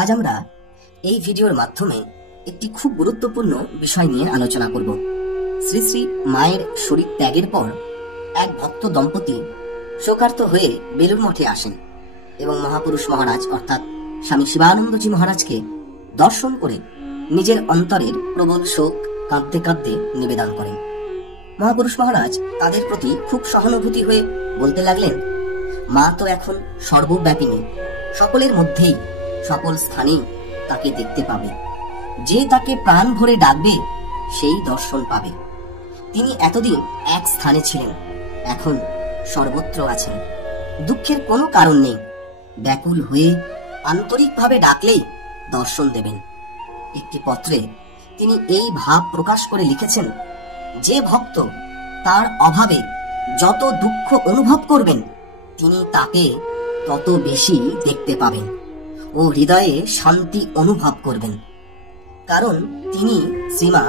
আজ আমরা এই ভিডিওর মাধ্যমে একটি খুব গুরুত্বপূর্ণ বিষয় নিয়ে আলোচনা করব। শ্রী শ্রী মায়ের শরীর ত্যাগের পর এক ভক্ত দম্পতি শোকার্ত হয়ে বেলুড় মঠে আসেন এবং মহাপুরুষ মহারাজ অর্থাৎ স্বামী শিবানন্দজি মহারাজকে দর্শন করে নিজের অন্তরের প্রবল শোক কাঁদতে কাঁদতে নিবেদন করেন। মহাপুরুষ মহারাজ তাদের প্রতি খুব সহানুভূতি হয়ে বলতে লাগলেন, মা তো এখন সর্বব্যাপিনী, সকলের মধ্যেই সকল স্থানেই তাকে দেখতে পাবে। যে তাকে প্রাণ ভরে ডাকবে সেই দর্শন পাবে। তিনি এতদিন এক স্থানে ছিলেন, এখন সর্বত্র আছেন। দুঃখের কোনো কারণ নেই, ব্যাকুল হয়ে আন্তরিকভাবে ডাকলেই দর্শন দেবেন। একটি পত্রে তিনি এই ভাব প্রকাশ করে লিখেছেন, যে ভক্ত তার অভাবে যত দুঃখ অনুভব করবেন তিনি তাকে তত বেশি দেখতে পাবেন ও হৃদয়ে শান্তি অনুভব করবেন। কারণ তিনি শ্রীমা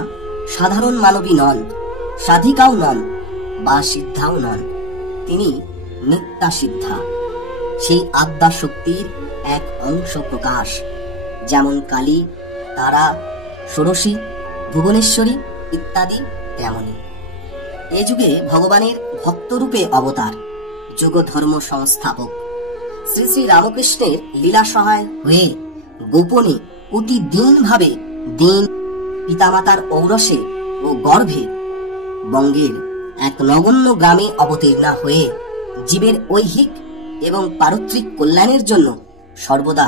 সাধারণ মানবী নন, সাধিকাও নন বা সিদ্ধাও নন, তিনি নিত্যা সিদ্ধা, সেই আদ্যা শক্তির এক অংশ প্রকাশ। যেমন কালী, তারা, ষোড়শী, ভুবনেশ্বরী ইত্যাদি তেমনি এ যুগে ভগবানের ভক্তরূপে অবতার, যুগ ধর্ম সংস্থাপক শ্রী শ্রী রামকৃষ্ণের লীলা সহায় হয়ে গোপনে অতি দীন ভাবে দিন পিতামাতার ঔরসে ও গর্ভে বঙ্গের এক নগণ্য গ্রামে অবতীর্ণা হয়ে জীবের ঐহিক এবং পারত্রিক কল্যাণের জন্য সর্বদা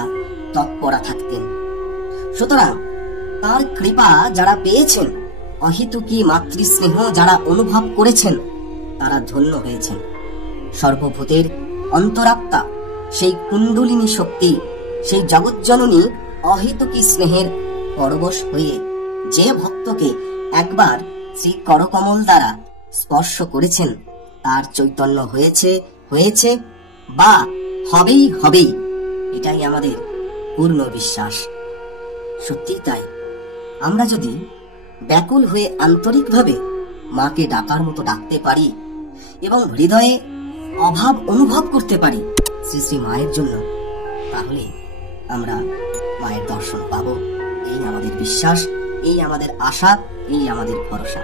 তৎপরা থাকতেন। সুতরাং তার কৃপা যারা পেয়েছেন, অহেতুকী মাতৃস্নেহ যারা অনুভব করেছেন, তারা ধন্য হয়েছেন। সর্বভূতের অন্তরাত্মা সেই কুণ্ডলিনী শক্তি, সেই জগজ্জননী অহেতুকী স্নেহের পরবশ হয়ে যে ভক্তকে একবার শ্রী করকমল দ্বারা স্পর্শ করেছেন, তার চৈতন্য হয়েছে বা হবেই, এটাই আমাদের পূর্ণ বিশ্বাস। সত্যি তাই, আমরা যদি ব্যাকুল হয়ে আন্তরিকভাবে মাকে ডাকার মতো ডাকতে পারি এবং হৃদয়ে অভাব অনুভব করতে পারি শ্রী শ্রী মায়ের জন্য, তাহলে আমরা মায়ের দর্শন পাবো। এই আমাদের বিশ্বাস, এই আমাদের আশা, এই আমাদের ভরসা।